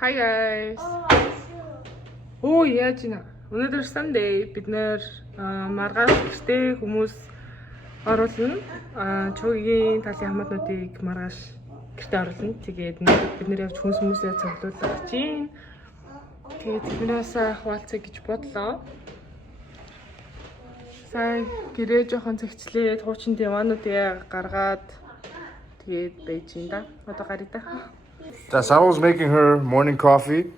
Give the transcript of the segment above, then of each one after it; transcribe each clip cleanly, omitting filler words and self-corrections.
Hi guys. Оо яаж ийна? Өнөөдөр Sunday бид нэр маргааш гэртээ хүмүүс оруулна. Чугийн талын хамаатнуудыг маргааш гэртээ оруулна. Тэгээд бид нэр явж хүмүүсээ цуглуулах чинь. Тэгээд биднээс хуваалцъя гэж бодлоо. Сайн гэрээ жоохон цэгцлээд хуучин дивануудыг гаргаад тэгээд байж юм да. Одоо гарыг да. So Salma's making her morning coffee.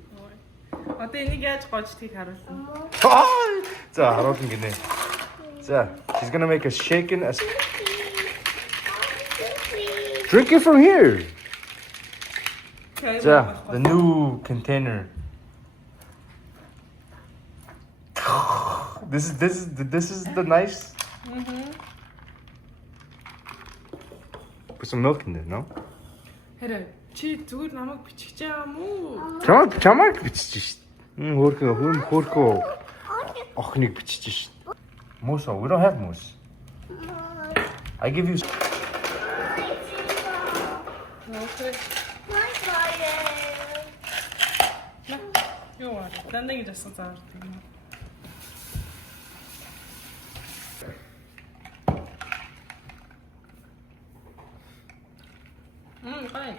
Одоо энийг яаж гождгийг харуулсан. За харуулна гинэ. За, she's gonna make a shaken as drink it from here. So, the new container. This is the nice. Put some milk in there, no? Хэрэг чи зүгээр намайг бичих чам уу? Чамайг бичиж шít. Хөөхөө охиныг бичиж шít. Moose, we don't have moose. I give you. Okay. Юу аа? Дандаа гэж асуу заардаг юм. Fine.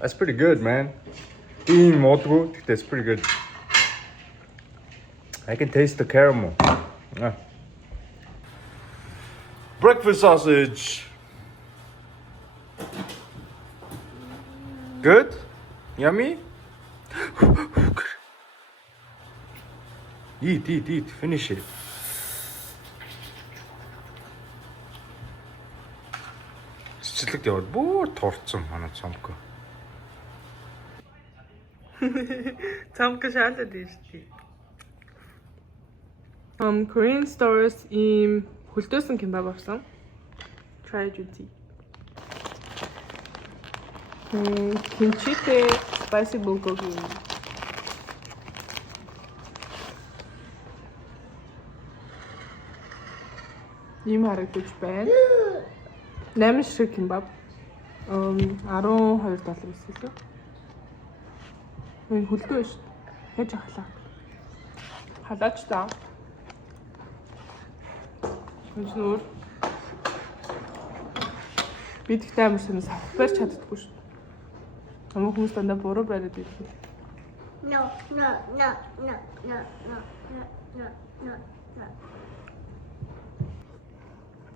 That's pretty good, man. That's pretty good. I can taste the caramel. Breakfast sausage. Good? Yummy? Eat. Finish it. Цэцлэг яваад бүр турцсан манай цомко. Цомко шаалаад ирсэн. Korean stores ийм хөлдөөсөн кимбаб авсан. Try үзье. Kimchiтэй spicy bulgogi. Ийм харагдаж байна. 8 шиг кимбаб. $12 гэсэн лөө. Энэ хөлдөө шүү дээ. Яаж ахлаа. Халаач таа. Шинжнөр. Би тэгтээ амар сонирс авах барьж чаддаггүй шүү дээ. Амаа хүмүүс дандаа буруу бариад ирсэн. No.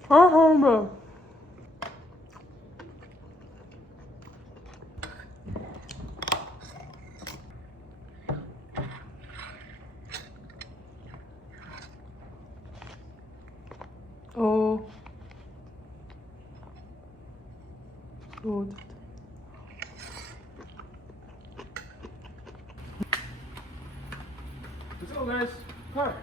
Хаа. Good. Let's go, guys. Come on.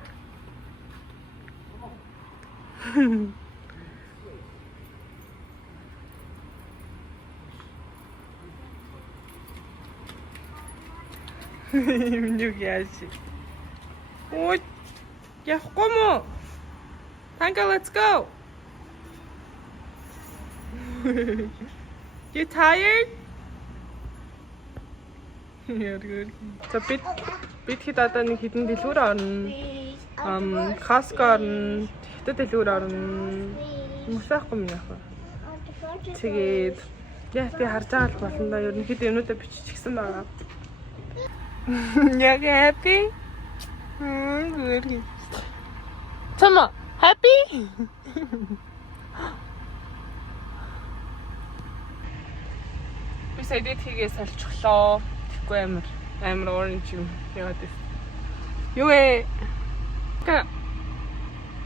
Минь яаш. Ой. Явахгүй мó? Танга, let's go. You tired? За бид хэд одоо нэг хідэн дэлгүүр орно. Costco орно. Тэгтээ дэлгүүр орно. Мусахгүй юм яах вэ? Тэгээд би харж байгаа л болно да. Ерөнхийдөө юмудаа биччихсэн байгаа. Яг happy? Good. Тама, happy? Би сэдэд хийгээ салчихлоо. Тэгэхгүй амар orange юм яваад байна. Юу ээ?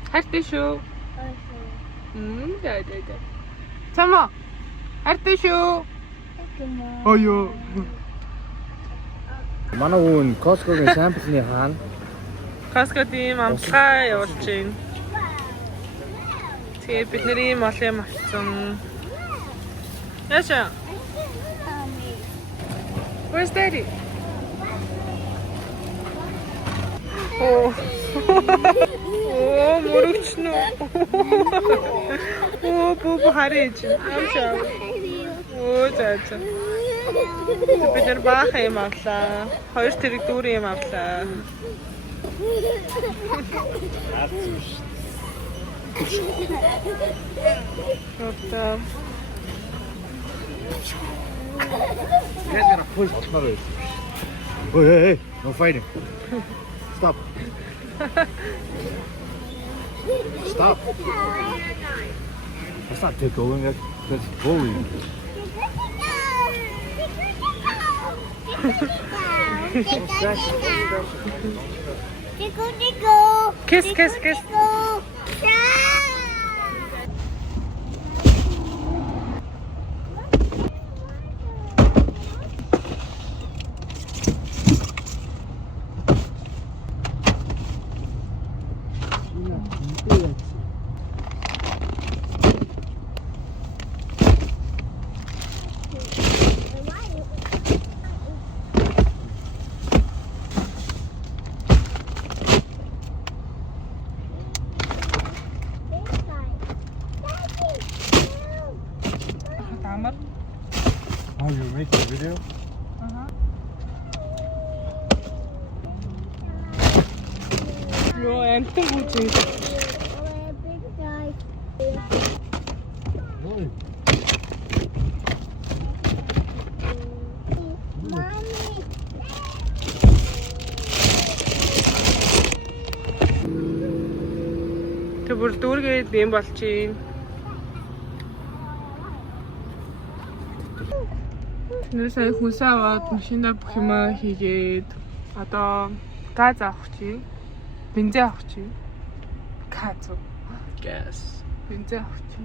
Хайртай шүү. Да. Тама. Хайртай шүү. Ойё. Манай хүн Costco-гийн самплны хаана? Costco-ийн амтгай явуулж байна. Тэгээ бид нэр ийм олон юм авсан. Яша. Where's Daddy? Oh. Оо мөрөгч нөө. Оо боб хараач. Амшаа. Оо заа. Бид нар баах юм авлаа. 2 тэрэг дүүрэн юм авлаа. Ота. You guys gotta push tomorrow. Oh, hey, no fighting. Stop. Stop. That's not tickling, that's bullying. Kiss, kiss, kiss. Амар. Oh, you're making a video? Ёо, амтан хүзээ. Really? Тэг бүр дүүргээд юм болчих. Нэр сая хүнсээ аваад машиндаа бүх юмаа хийгээд одоо газ авах чи. Бензин авах чи. Газ. Gas. Бензин авах чи.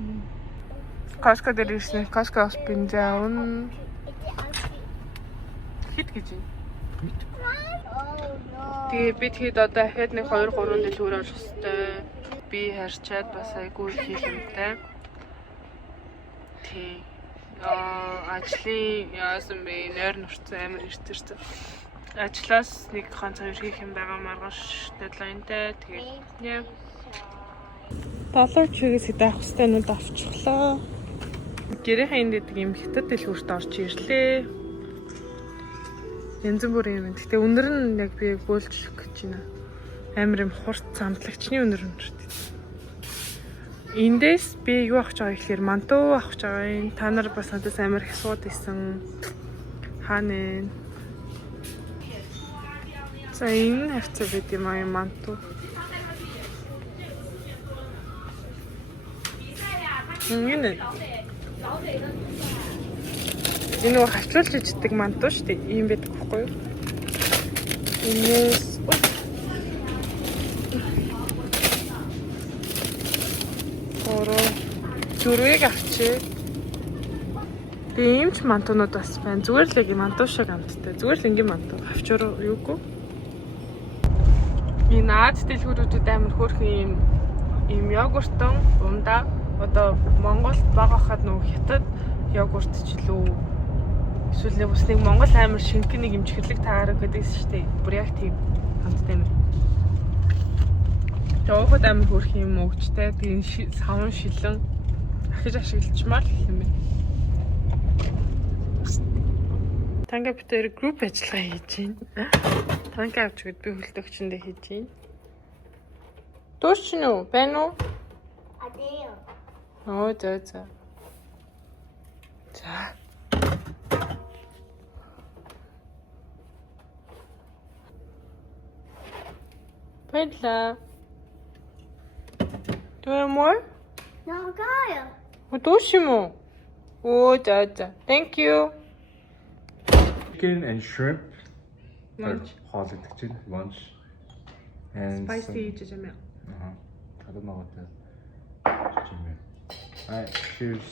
Кашка дээр ирсэн. Кашкаас бензин авна. Хит гэж юм. Тэгээ бид хэд одоо дахиад нэг 2-3 дэлгүүр орох хэвээр би харьчаад бас айгүй хийх юмтай. Тий. Ажлын яасан бэ? Нойр нурцсан амар ирсэн. Ажлаас нэг хон цаг хийх юм байгаа маргааш дедлайнтай. Тэгээд яа. Доллар чигээс хэд авах хэвээр нүд авчихлаа. Гэрийн дэдэг юм хятад дэлгүүрт орж ирлээ. Янз бүрийн юм. Гэтэ өнөр нь яг би бөөлж гэж байна. Амар юм хурц замтлагчны өнөр өнөрт. Эндээс би юу авах гэж байгаа гэхээр мантуу авах гэж байгаа юм. Та нар бас надаас амар их сууд исэн. Хаана? За энэ хавцаа бид юм аа мантуу. Энэ нөгөө хавчруулж ичдэг мантуу шүү дээ. Ийм байдаг байхгүй юу? Энэс зүрвийг авчи. Тэгээ юмч мантуунууд бас байна. Зүгээр л яг мантуу шиг амттай. Зүгээр л ингийн мантуу. Авчруу юугүй. Энэ Аз дэлгүүрүүдэд амар хөөрхөн юм йогуртон ундаа одоо Монголд бага хахад нөгөө хятад йогурт ч лүү. Эсвэл бас нэг Монгол амар шингэн нэг юм чихэрлэг таарах гэдэг шүү дээ. Бүр яг тийм амттай юм. Жоохот амар хөөрхөн юм өгчтэй. Тэгээ савн шилэн ахиж ашиглачмаар юм байна. Танга битэр групп ажиллагаа хийж байна. Танга авч гээд би хөлтөгчөндөө хийж байна. Дууш нь байна уу? Адеё. Оо за. За. Баярлаа. Do more? No, Gaia. Дууш юм уу? Оо за. Thank you. Chicken and shrimp. Lunch. Хоол идэх чинь lunch. And Spicy jajangmyeon. I don't know what that. Alright, cheers.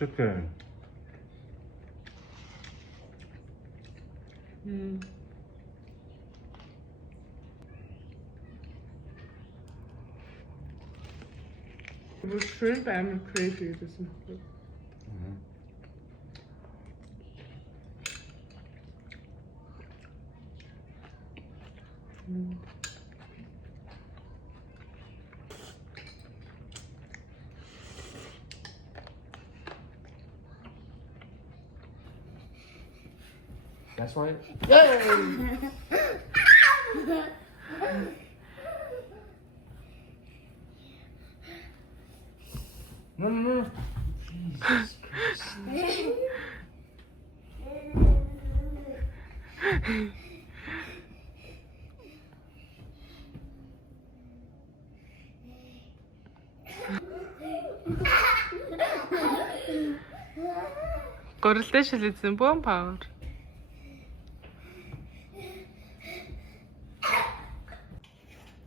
좋대. 이거 shrimp амар crazy гэсэн юм. That's right. No. Jesus Christ. Горилтэй шилжсэн бөөн power.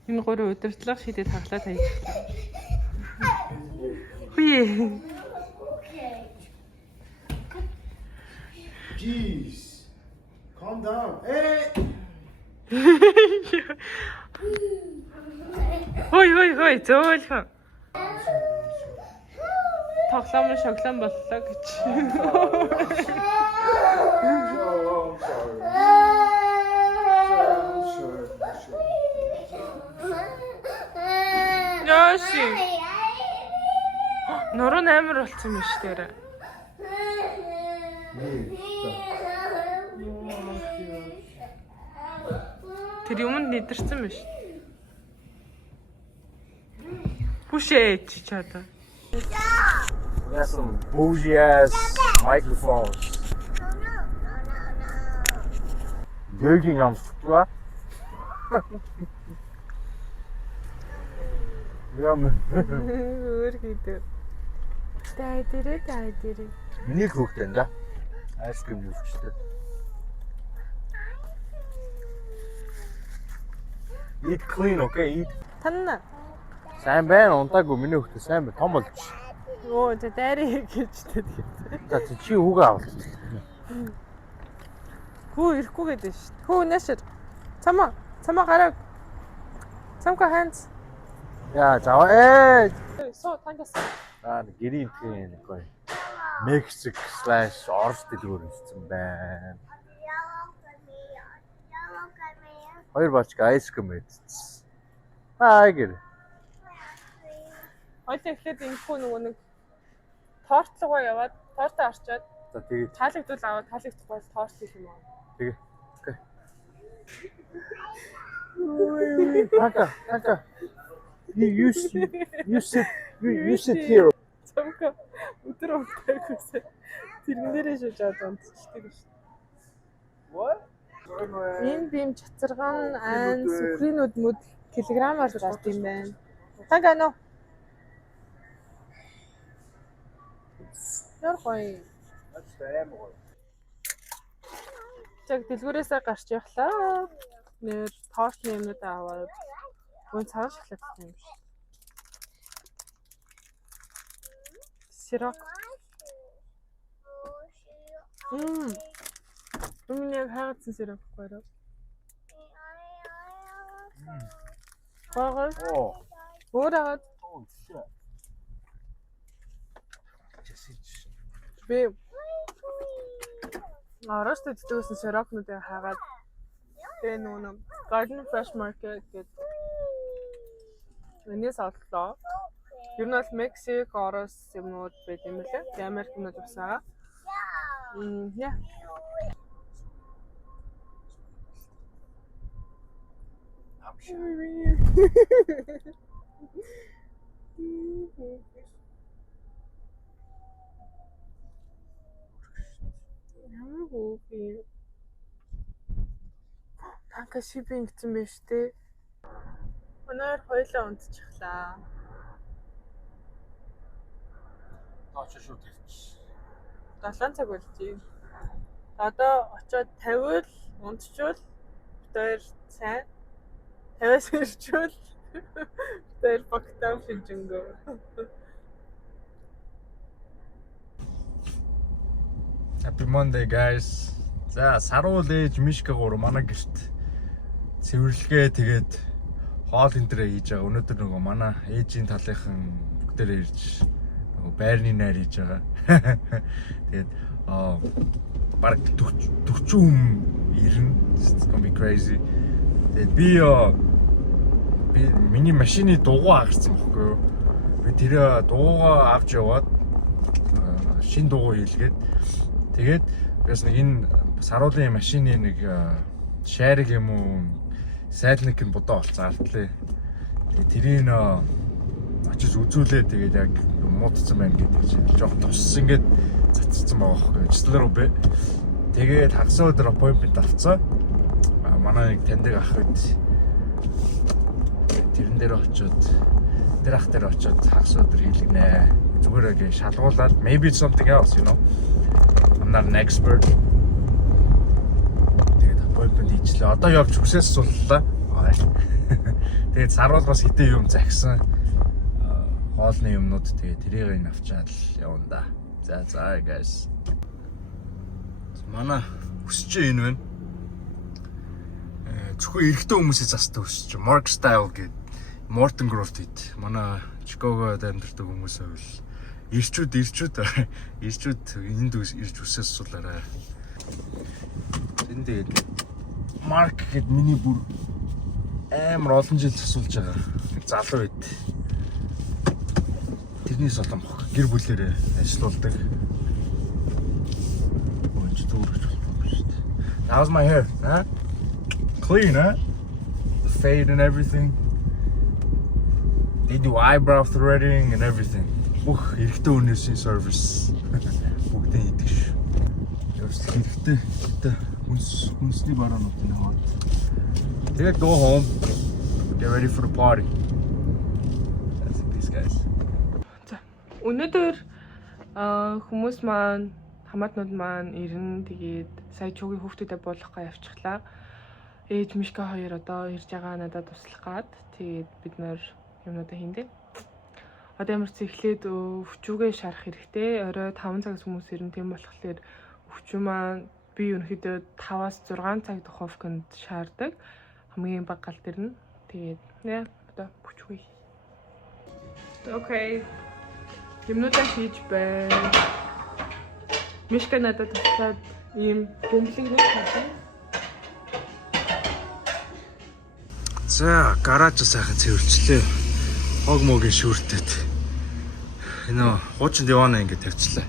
Энэ гурав удирдлага шидэд хаглаад хайж. Хүй. Jeez. Calm down. Hey. Хой зөөлхөн. Тоглоом нь шоглон боллоо гэж. Яши. Нуруу амар болцсон юм шүү дээ. Тэр юмд нэдэрсэн юм шүү. Пушээ чи чада. We got some bougie ass microphones. Gölging amstuklar. Өөр хийдэг. Дайдэрэг. Миний хүүхдэн да. Айскрим юучтэй. Eat clean, okay? Eat. Танна. Сайн байна. Унтаагүй миний хүүхдээ сайн байна. Том болж. Оо, тэ дайрыг гэж тэгээд. За чи хүүгээ авал. Хүү ирэхгүй гэдэг шүү. Хүү нэшэр. Цамаа гараг. Цамка hands. Яа, заа. Соо тангас. Гэрийн тийм гоё. Мексик/Орос дэлгүүр ирсэн байна. Хоёр бачка айскрим мэдсэн. Гэр. Хоёул эхлээд инхүү нөгөө нэг торт руугаа яваад тортоо арчаад За тэгээд таалагдвал аваад таалагдахгүй бол торт хийх юм аа. тэгээ. Окей. Така. You sit here. Цамка өдөр унтаагүйсээ тэрнээрээ шиж аваад унтчихдаг шүү. What? Энэ бим чацаргаан айн сүхрийнүүд мөд килограммаар гарт юм байна. Тагано. Яр гоё. Тэг дэлгүүрээсээ гарч явлаа. Нэр торт нэмэд аваад гоо цааш шоколадтай юм шиг. Сирок. Миний хаагцсан сирок гоё. Гоо. Өөр аваад Oh shit. Just би Орост дэвтгсэн сирокнуудыг хаагаад тэгээ нөгөө Garden Fresh Market гэдэг энэс оллоо. Ер нь бол Мексик, Орос юмнууд байт юм лээ. Америкнууд усаа. Yeah. I'm sure. Ямар хөөхий. Танка шипинг гэсэн байна шүү дээ. Өнөр хоёлаа унтчихлаа. Тооч шүү тэрч. 7 цаг болчих. Одоо очиод 50-л унтчихвол битээр сайн 50-аас ирчвэл битээр багтаам шинжэнгөө. Happy Monday guys. За саруул ээж Мишка гур манай гэрт цэвэрлэгээ тэгээд хоол энэ төрөө хийж байгаа. Өнөөдөр нөгөө манай ээжийн талынхан бүгдээрээ ирж нөгөө байрны найр хийж байгаа. Тэгээд баг 40 хүн ирнэ. It's gonna be crazy. Тэгээд би миний машины дугуй агарсан байхгүй юу? Би тэр дугуйгаа авч яваад шин дугуй хийлгээд тэгээд бас нэг энэ саруулын машины нэг шарик юм уу сайлник нь бодоо болцсон артлаа. Тэгээд тэрийг очиж үзүүлээ тэгээд яг муудсан байна гэдэг чинь жоох тус ингээд цацсан байгаа байхгүй. Числэр үбэ. Тэгээд хагас өдөр appointment авцсан. Манай нэг таньдаг ах хэд тэрэн дээр очиод тэр ах дээр очиод хагас өдөр хийлгэнэ. Зүгээр яг шалгуулаад maybe it's something else, you know. I'm not an expert. Тэгээд appointment хийчлээ. Одоо явж хүсээс суллаа. Тэгээд саруулгаас хэдэн юм захисан хоолны юмнууд тэгээд тэрийг нь авчаад явна да. За guys. Манай өсч энэ байна. Зөвхөн эрэгтэй хүмүүсээ засдаг өсч. Mark Style гэдэг Morton Grove-д манай Чикагод амьдардаг хүмүүсээ бол ирчүүд энд ирж үсээс суулаарай. Энд тэгээд Mark гэд миний бүр амар олон жил засуулж байгаа. Нэг залуу байд. Тэрнээс олон бох. Гэр бүлээрээ ажиллаулдаг. Өөч дүүрч болсон шүү дээ. How's my hair? Huh? Clean, huh? The fade and everything. They do eyebrow threading and everything. Бүх эрэгтэй хүмүүсийн service. Бүгдээ хийдэг шүү. Яс хэрэгтэй. Хүнсний бараануудын хаваад. Тэгээд go home. Get ready for the party. That's it, peace guys. За. Өнөөдөр хүмүүс маань хамаатнууд маань ирнэ. Тэгээд сая чугийн хүүхдүүдэд буулгахгаа явчихлаа. Ээж Мишка хоёр одоо ирж байгаа надад туслах гад. Тэгээд бид нэр юмнуудаа хийндэ. Одоо ямар ч эхлээд өвчүүгээ шарах хэрэгтэй. Орой 5 цагаас хүмүүс ирнэ. Тийм болохоор өвчүү маань би ерөнхийдөө 5-аас 6 цаг духовконд шаарддаг. Хамгийн бага гал дээр нь. Тэгээд одоо өвчүүгээ. Окей. Юмнуудаа хийж байна. Мишка надад туслаад ийм бөмбөлийг нэг хийсэн. За, гараж сайхан цэвэрлжлээ. Хог могийн шүүртэд. Энэ хуучин дивана ингэ тавьчлаа.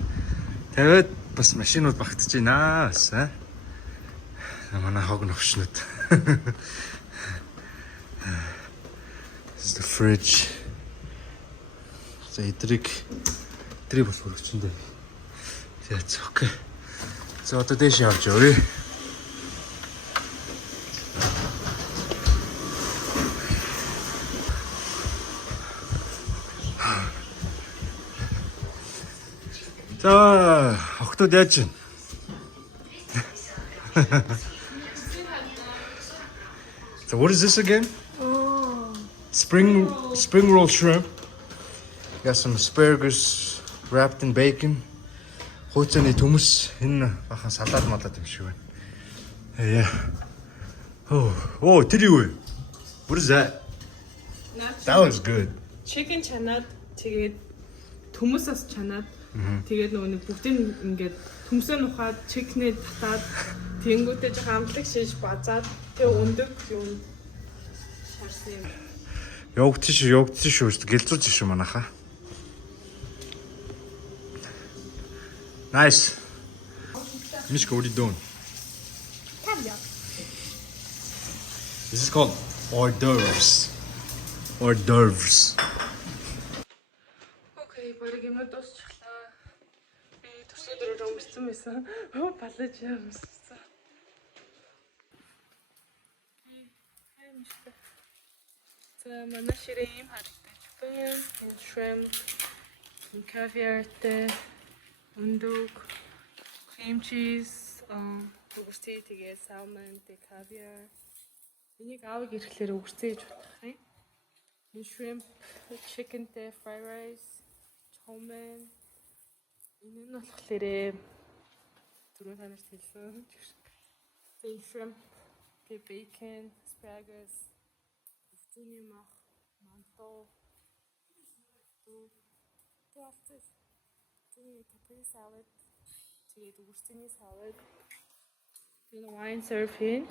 Тавиад бас машинууд багтаж байна бас. Манай хог новшнууд. This is the fridge. За, эдрийг бас хөрөгчөндөө. За, окей. За, одоо дэш явж явъя. За, охтууд яаж байна? So what is this again? Spring roll shrimp. Got some asparagus wrapped in bacon. Хууцаны төмөс энэ бахан салаад малаад юм шиг байна. Yeah. Oh, тэр юу вэ? What is that? That looks good. Chicken чанаад тэгээд төмөсөөс чанаад тэгээд нөгөө бүгдийг ингээд төмсөө нухаад чикнээ татаад тэнгүүтээ жоо хамтлаг шиж базаад тэг өндөг юм шарсан юм. Явагдсан шүү. Гэлзүүлж шүү манайха. Nice. Mishka, what are you doing? Caviar. This is called hors d'oeuvres. Hors d'oeuvres. Окей, баг юм дуусчлаа. Би төсөөдрөөр өмссөн байсан. Балаж юмсан. За, манай ширээ юм харагдаж байна. Энэ shrimp, caviarтэй, өндөг, cream cheese, үгэрцээ тэгээ salmon, caviar. Энийг аавыг ирэхлээр үгэрцээ гэж бодох юм. Энэ shrimp, chickenтэй, fried rice, chow mein. Энэ нь болохоор түрүү танарт хэлсэн. Тэгээ shrimp, тэгээ bacon, asparagus, өвчний мах, манто. Тэгээ capri salad, тэгээ үрсэний salad. Тэгээ wine serve хийн.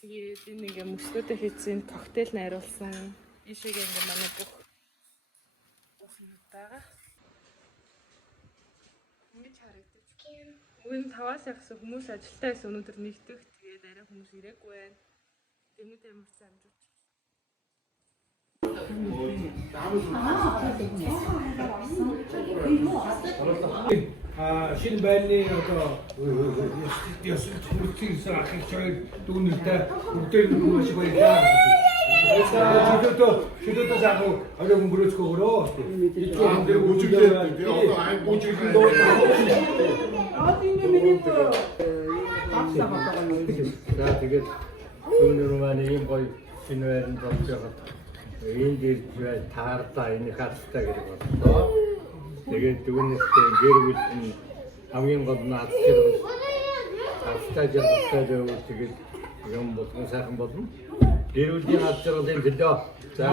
Тэгээд энэ ингээ мөслөдөө хийсэн коктейл найруулсан. Ийшээгээ ингээ манай бүх юм байгаа. Ингэж харагдаж байна. Өнөөдөр 5-аас явсан хүмүүс ажилдаа байсан. Өнөөдөр нэгдэх. Тэгээд арай хүмүүс ирээгүй байна. Дэмэд амарсан амжууч. шинэ байрны одоо ёс төрөлхийсэн ахыг чойр дүүнэлтэй бүгдээр маш их баярлалаа. Шүдөөдөө саах орой өнгөрөөцгөөрөө. Тэр үжиглээ. Одоо айн үжиглээ. За тэгээд өнөр маань ийм гоё шинэ байранд болж байгаа. Энд ирж таарлаа энэ хаттай гэх бодлоо. Тэгээд түүнээсээ гэр бүл нь хамгийн гол нь аз жаргал хаттай жаргалтай байвал тэгээд юм болгон сайхан болно. Гэр бүлийн аз жаргалын төлөө. За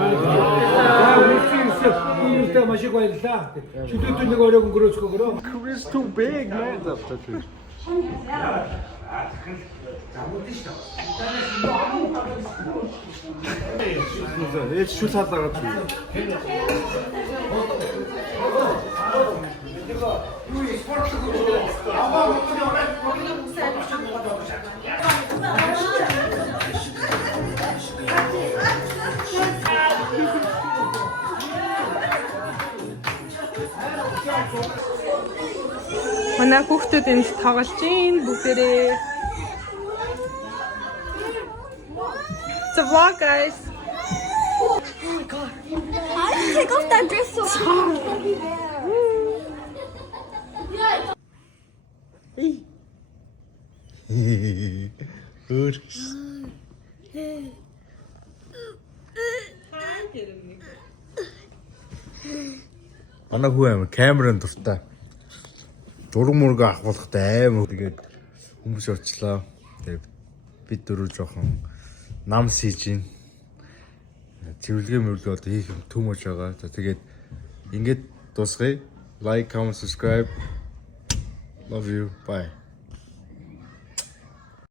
үүнтэй маш их баярлалаа. Шүдөөдөө нэг орой өнгөрөөцгөөрөө. It's too big, man. Ээж шүл салаагаад байна. Манай хүүхдүүд энд тоглож байна бүгдээрээ. It's a vlog, guys. Oh my god. How did you take off that dress so hard? Манай хүү амир камерын дуртай. Зураг мураг авахтай амар. Тэгээд хүмүүс орчлоо. Тэгээд бид дөрөв жоохон нам хийж гин. Цэвэрлэгээ мөрлөө одоо хийх юм төмөж байгаа. За тэгээд ингээд дуусгая. Like, comment, subscribe. Love you. Bye.